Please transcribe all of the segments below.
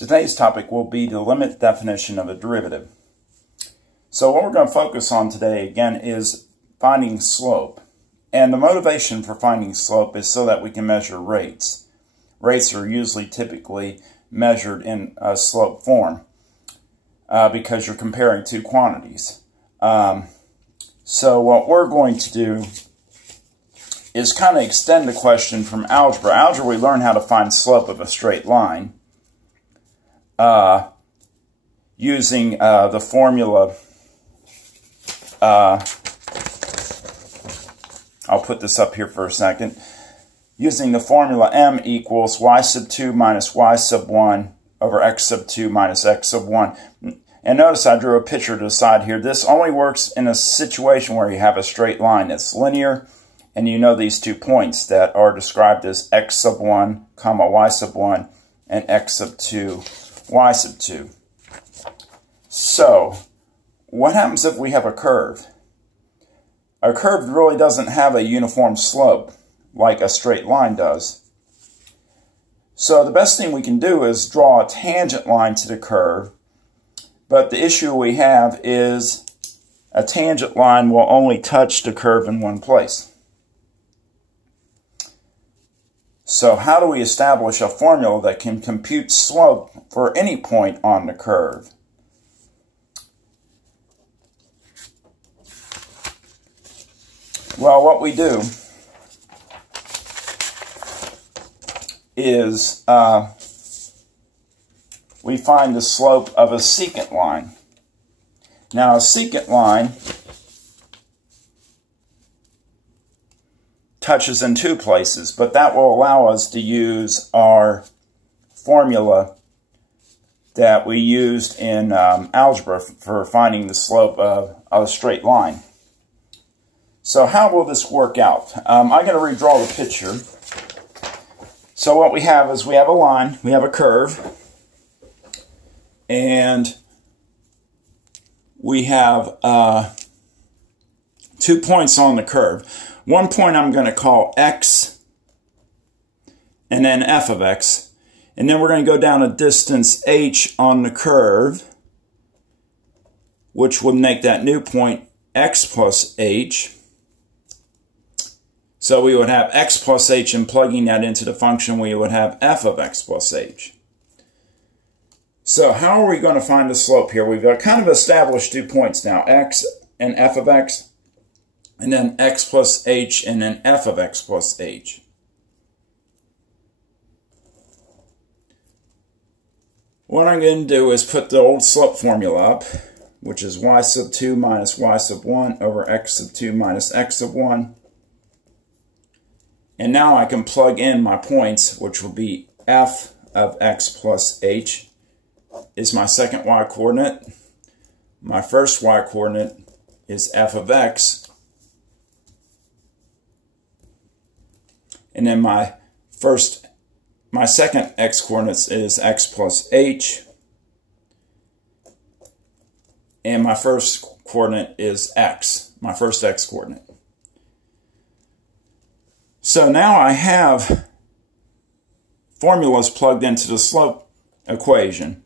Today's topic will be the limit definition of a derivative. So what we're going to focus on today again is finding slope. And the motivation for finding slope is so that we can measure rates. Rates are usually typically measured in a slope form because you're comparing two quantities. So what we're going to do is kind of extend the question from algebra. Algebra, we learn how to find slope of a straight line using the formula. I'll put this up here for a second. Using the formula m equals y sub 2 minus y sub 1 over x sub 2 minus x sub 1. And notice I drew a picture to the side here. This only works in a situation where you have a straight line that's linear, and you know these 2 points that are described as x sub 1, comma y sub 1, and x sub 2, y sub 2. So, what happens if we have a curve? A curve really doesn't have a uniform slope like a straight line does. So the best thing we can do is draw a tangent line to the curve, but the issue we have is a tangent line will only touch the curve in one place. So how do we establish a formula that can compute slope for any point on the curve? Well, what we do is we find the slope of a secant line. Now, a secant line touches in 2 places, but that will allow us to use our formula that we used in algebra for finding the slope of a straight line. So how will this work out? I'm going to redraw the picture. So what we have is we have a line, we have a curve, and we have 2 points on the curve. One point I'm going to call x, and then f of x. And then we're going to go down a distance h on the curve, which would make that new point x plus h. So we would have x plus h, and plugging that into the function, we would have f of x plus h. So how are we going to find the slope here? We've kind of established 2 points now, x and f of x, and then x plus h, and then f of x plus h. What I'm going to do is put the old slope formula up, which is y sub 2 minus y sub 1 over x sub 2 minus x sub 1. And now I can plug in my points, which will be f of x plus h is my second y-coordinate. My first y-coordinate is f of x. And then my second x-coordinate is x plus h. And my first coordinate is x, my first x-coordinate. So now I have formulas plugged into the slope equation.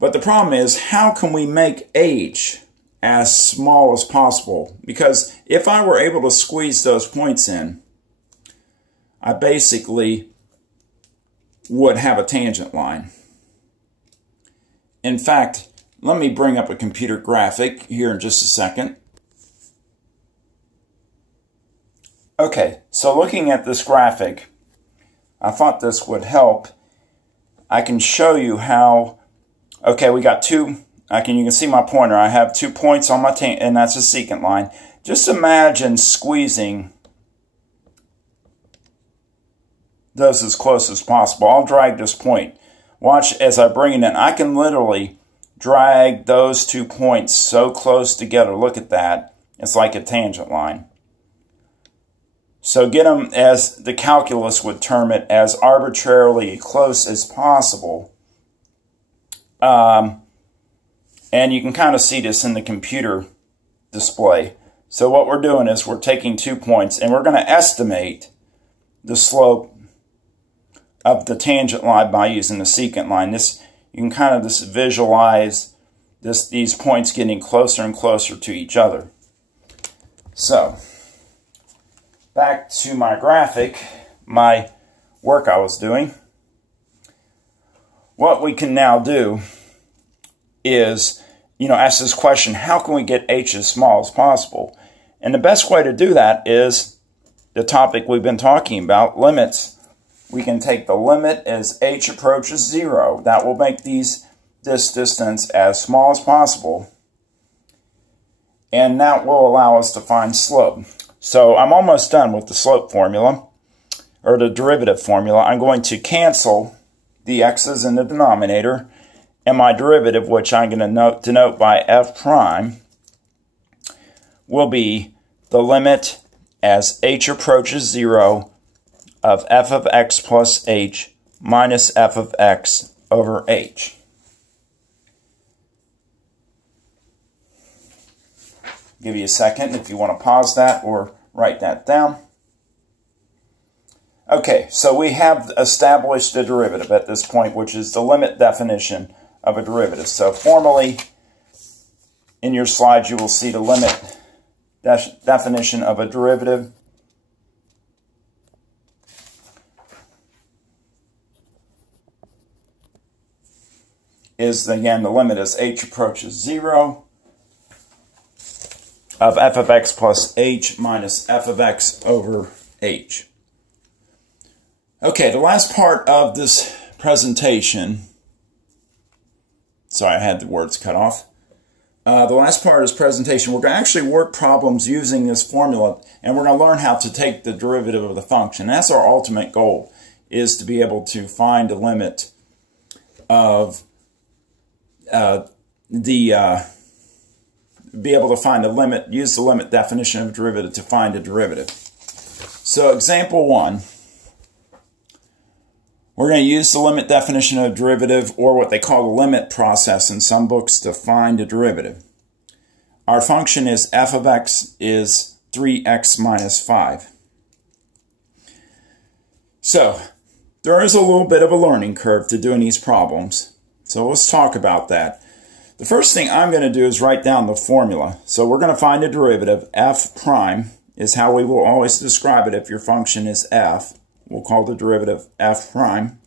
But the problem is, how can we make h as small as possible? Because if I were able to squeeze those points in, I basically would have a tangent line. In fact, let me bring up a computer graphic here in just a second. Okay, so looking at this graphic, I thought this would help. I can show you how, okay, we got you can see my pointer. I have 2 points on my and that's a secant line. Just imagine squeezing those as close as possible. I'll drag this point. Watch as I bring it in. I can literally drag those 2 points so close together. Look at that. It's like a tangent line. So get them, as the calculus would term it, as arbitrarily close as possible. And you can kind of see this in the computer display. So what we're doing is we're taking 2 points and we're going to estimate the slope of the tangent line by using the secant line. This, you can kind of just visualize these points getting closer and closer to each other. So, back to my graphic, my work I was doing. What we can now do is, ask this question, how can we get h as small as possible? And the best way to do that is the topic we've been talking about, limits. We can take the limit as h approaches 0. That will make this distance as small as possible. And that will allow us to find slope. So I'm almost done with the slope formula, or the derivative formula. I'm going to cancel the x's in the denominator, and my derivative, which I'm going to denote by f prime, will be the limit as h approaches 0 of f of x plus h minus f of x over h. Give you a second if you want to pause that or write that down. Okay, so we have established a derivative at this point, which is the limit definition of a derivative. So formally, in your slides, you will see the limit definition of a derivative. Again, the limit as h approaches 0 of f of x plus h minus f of x over h. Okay, the last part of this presentation, sorry, I had the words cut off. The last part of this presentation, we're going to actually work problems using this formula, and we're going to learn how to take the derivative of the function. That's our ultimate goal, is to be able to find the limit of use the limit definition of a derivative to find a derivative. So example 1, we're going to use the limit definition of a derivative, or what they call the limit process in some books, to find a derivative. Our function is f of x is 3x minus 5. So there is a little bit of a learning curve to doing these problems. So let's talk about that. The first thing I'm going to do is write down the formula. So we're going to find a derivative. F prime is how we will always describe it if your function is f. We'll call the derivative f prime.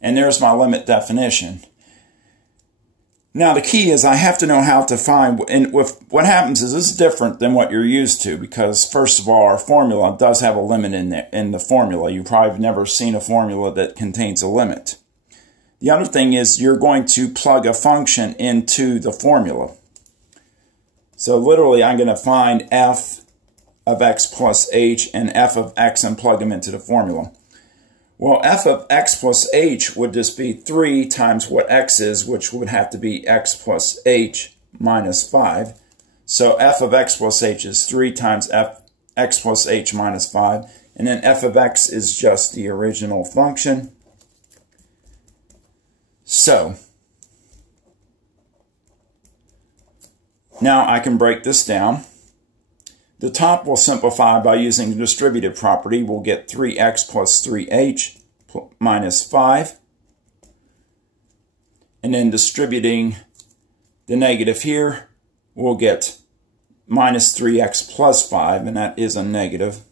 And there's my limit definition. Now the key is I have to know how to find, and what happens is this is different than what you're used to, because first of all, our formula does have a limit in the formula. You probably have never seen a formula that contains a limit. The other thing is you're going to plug a function into the formula. So literally I'm going to find f of x plus h and f of x and plug them into the formula. Well, f of x plus h would just be 3 times what x is, which would have to be x plus h minus 5. So f of x plus h is 3 times x plus h minus 5. And then f of x is just the original function. So, now I can break this down. The top will simplify by using the distributive property. We'll get 3x plus 3h minus 5. And then distributing the negative here, we'll get minus 3x plus 5, and that is a negative.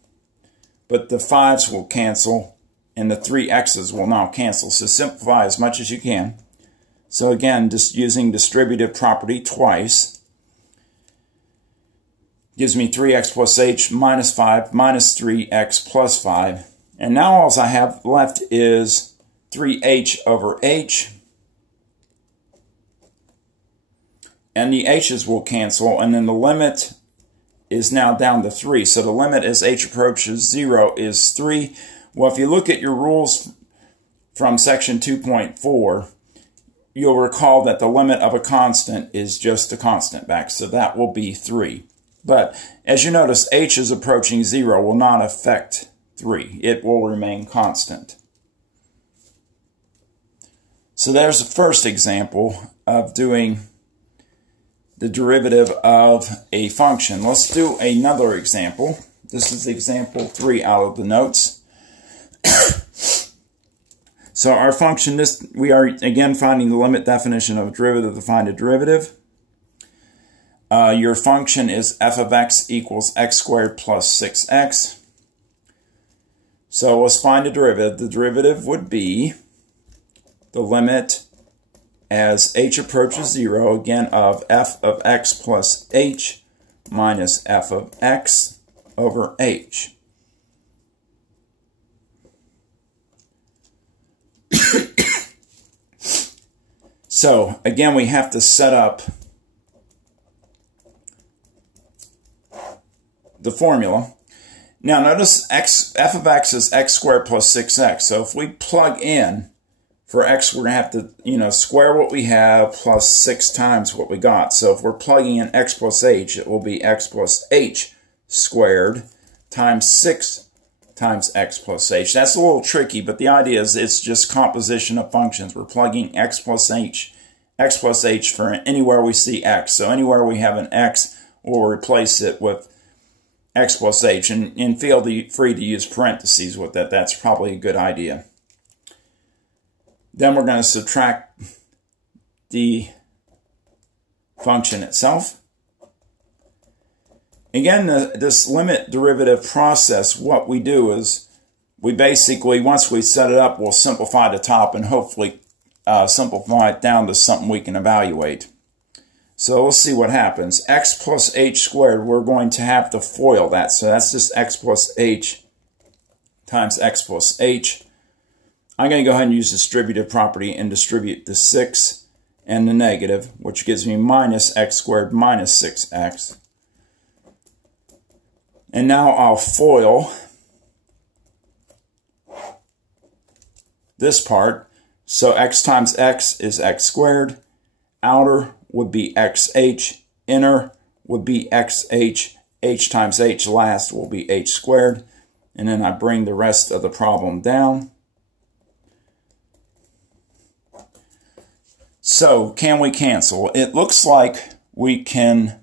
But the 5's will cancel, and the 3x's will now cancel. So simplify as much as you can. So again, just using distributive property twice gives me 3x plus h minus 5 minus 3x plus 5. And now all I have left is 3h over h. And the h's will cancel, and then the limit is now down to 3. So the limit as h approaches 0 is 3. Well, if you look at your rules from section 2.4, you'll recall that the limit of a constant is just a constant back, so that will be 3. But as you notice, h is approaching 0 will not affect 3. It will remain constant. So there's the first example of doing the derivative of a function. Let's do another example. This is example 3 out of the notes. So our function, we are again finding the limit definition of a derivative to find a derivative. Your function is f of x equals x squared plus 6x. So let's find a derivative. The derivative would be the limit as h approaches 0, again, of f of x plus h minus f of x over h. So, again, we have to set up the formula. Now, notice f of x is x squared plus 6x. So if we plug in for x, we're going to have to, square what we have plus 6 times what we got. So if we're plugging in x plus h, it will be x plus h squared times 6 times x plus h. That's a little tricky, but the idea is it's just composition of functions. We're plugging x plus h for anywhere we see x. So anywhere we have an x, we'll replace it with x plus h, and feel free to use parentheses with that. That's probably a good idea. Then we're going to subtract the function itself. Again, this limit derivative process, what we do is we basically, once we set it up, we'll simplify the top and hopefully simplify it down to something we can evaluate. So let's see what happens. X plus h squared, we're going to have to FOIL that. So that's just x plus h times x plus h. I'm going to go ahead and use distributive property and distribute the 6 and the negative, which gives me minus x squared minus 6x. And now I'll FOIL this part. So x times x is x squared. Outer would be xh. Inner would be xh. H times h last will be h squared. And then I bring the rest of the problem down. So, can we cancel? It looks like we can...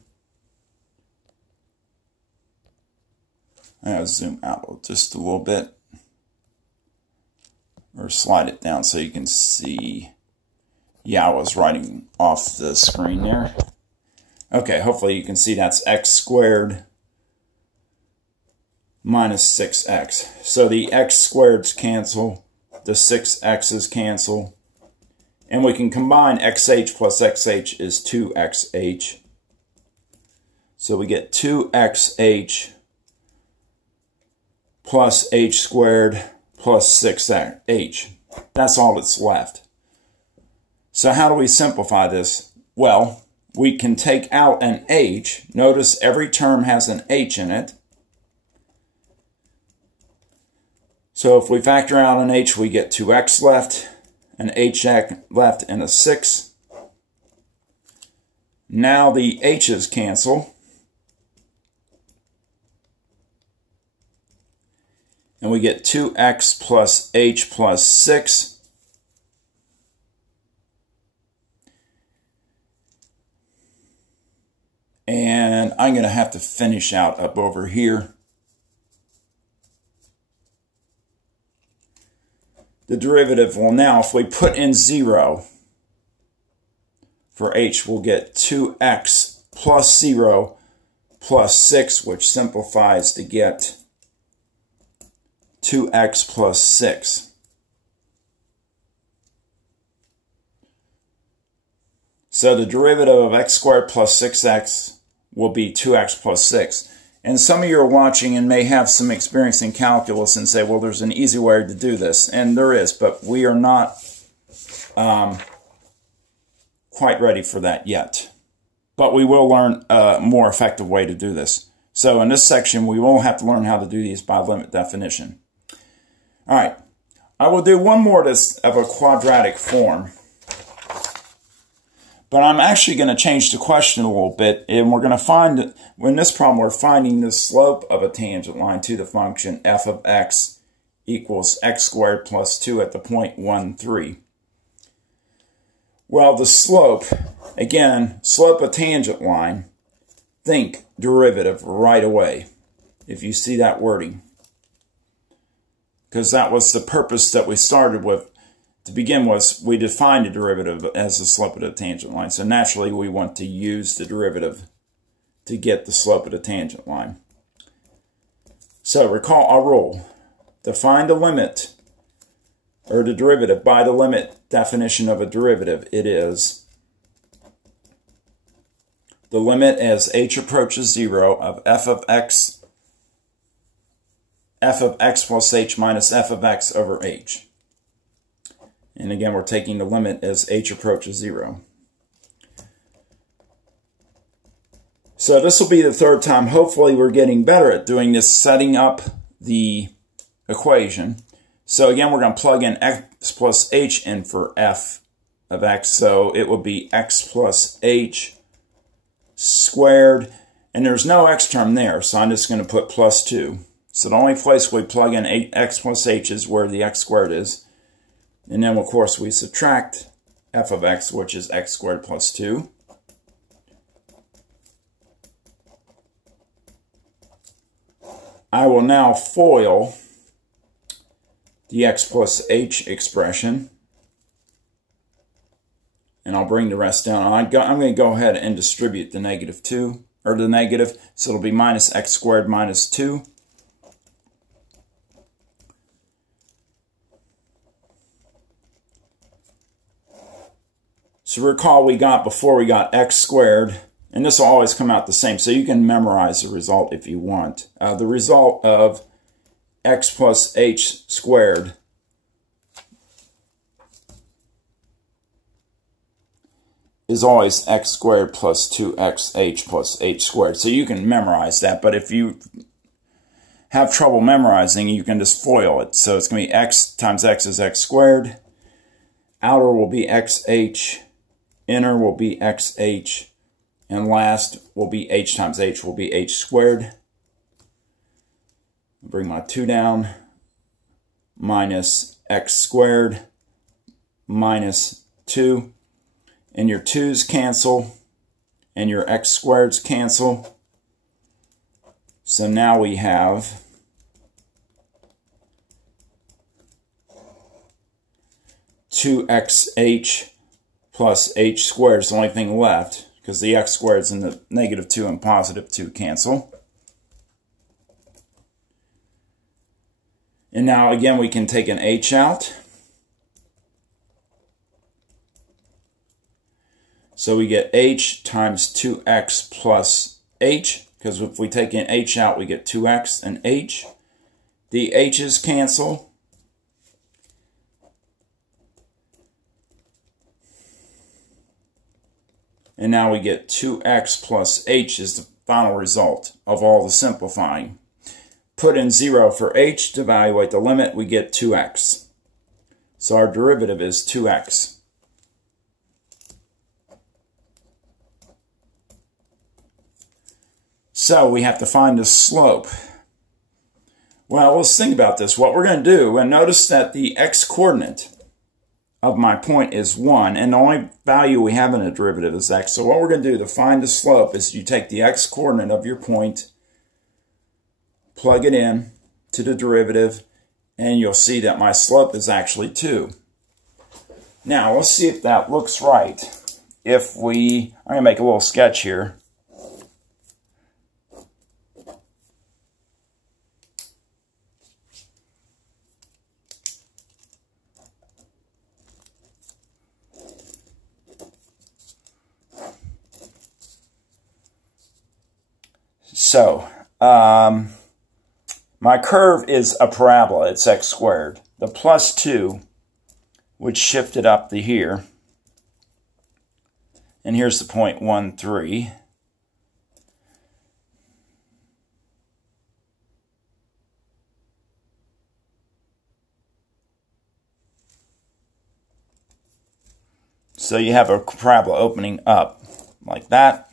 I'll zoom out just a little bit. Or slide it down so you can see. Yeah, I was writing off the screen there. Okay, hopefully you can see that's x squared minus 6x. So the x squareds cancel, the 6x's cancel, and we can combine xh plus xh is 2xh. So we get 2xh plus h squared plus 6h. That's all that's left. So how do we simplify this? Well, we can take out an h. Notice every term has an h in it. So if we factor out an h, we get 2x left, an h left, and a 6. Now the h's cancel. And we get 2x plus h plus 6. And I'm going to have to finish out up over here. The derivative, well now if we put in 0 for h, we'll get 2x plus 0 plus 6, which simplifies to get 2x plus 6. So the derivative of x squared plus 6x will be 2x plus 6. And some of you are watching and may have some experience in calculus and say, well, there's an easy way to do this. And there is, but we are not quite ready for that yet. But we will learn a more effective way to do this. So in this section, we will have to learn how to do these by limit definition. All right, I will do one more of a quadratic form. But I'm actually going to change the question a little bit, and we're going to find, in this problem, we're finding the slope of a tangent line to the function f of x equals x squared plus 2 at the point 1, 3. Well, the slope, again, slope of tangent line, think derivative right away, if you see that wording. Because that was the purpose that we started with. to begin with, we defined the derivative as the slope of the tangent line. So naturally, we want to use the derivative to get the slope of the tangent line. So recall our rule. To find the limit, or the derivative, by the limit definition of a derivative, it is the limit as h approaches 0 of f of x plus h minus f of x over h. And again, we're taking the limit as h approaches 0. So this will be the third time. Hopefully we're getting better at doing this, setting up the equation. So again, we're going to plug in x plus h in for f of x. So it would be x plus h squared. And there's no x term there, so I'm just going to put plus 2. So the only place we plug in x plus h is where the x squared is. And then, of course, we subtract f of x, which is x squared plus 2. I will now FOIL the x plus h expression. And I'll bring the rest down. I'm going to go ahead and distribute the negative 2, or the negative. So it'll be minus x squared minus 2. So recall before we got x squared, and this will always come out the same, so you can memorize the result if you want. The result of x plus h squared is always x squared plus 2xh plus h squared. So you can memorize that, but if you have trouble memorizing, you can just FOIL it. So it's going to be x times x is x squared. Outer will be xh. Inner will be xh, and last will be h times h will be h squared. Bring my 2 down, minus x squared minus 2, and your 2's cancel, and your x squareds cancel. So now we have two xh plus h squared is the only thing left, because the x squareds and the negative 2 and positive 2 cancel. And now again we can take an h out. So we get h times 2x plus h, because if we take an h out we get 2x and h. The h's cancel. And now we get 2x plus h is the final result of all the simplifying. Put in 0 for h to evaluate the limit, we get 2x. So our derivative is 2x. So we have to find the slope. Well, let's think about this. What we're going to do, and notice that the x-coordinate of my point is 1, and the only value we have in a derivative is x. So what we're going to do to find the slope is you take the x-coordinate of your point, plug it in to the derivative, and you'll see that my slope is actually 2. Now, let's see if that looks right. I'm going to make a little sketch here. So, my curve is a parabola. It's x squared. The plus 2, which shifted up to here. And here's the point 1, 3. So you have a parabola opening up like that.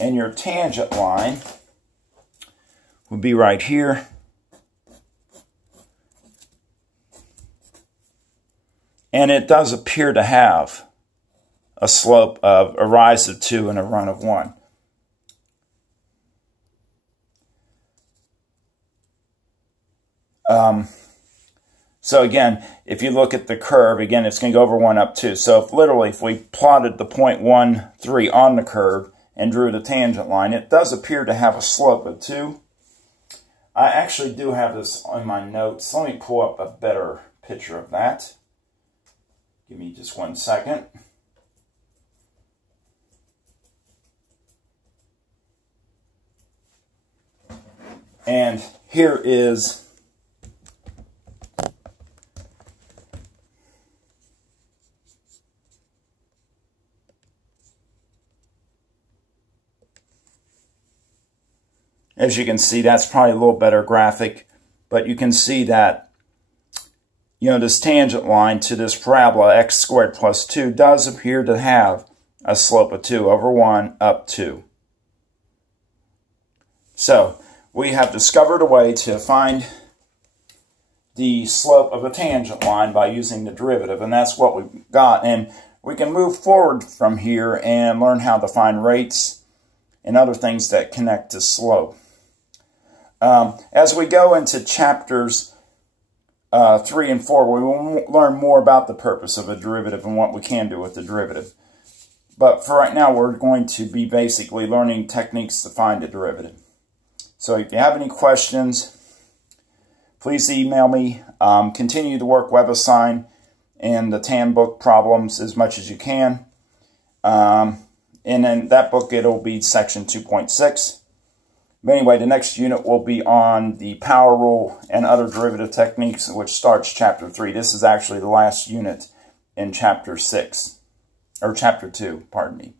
And your tangent line would be right here. And it does appear to have a slope of a rise of 2 and a run of 1. So again, if you look at the curve, again, it's going to go over 1 up 2. So if we plotted the point 1, 3 on the curve and drew the tangent line, it does appear to have a slope of 2. I actually do have this on my notes. Let me pull up a better picture of that. Give me just 1 second. And here is as you can see, that's probably a little better graphic, but you can see that, you know, this tangent line to this parabola x squared plus 2 does appear to have a slope of 2 over 1 up 2. So we have discovered a way to find the slope of a tangent line by using the derivative, and that's what we've got. And we can move forward from here and learn how to find rates and other things that connect to slope. As we go into chapters 3 and 4, we will learn more about the purpose of a derivative and what we can do with the derivative. But for right now, we're going to be basically learning techniques to find a derivative. So if you have any questions, please email me. Continue to work WebAssign and the TAN book problems as much as you can. And in that book, it'll be section 2.6. But anyway, the next unit will be on the power rule and other derivative techniques, which starts chapter 3. This is actually the last unit in chapter 6, or chapter 2, pardon me.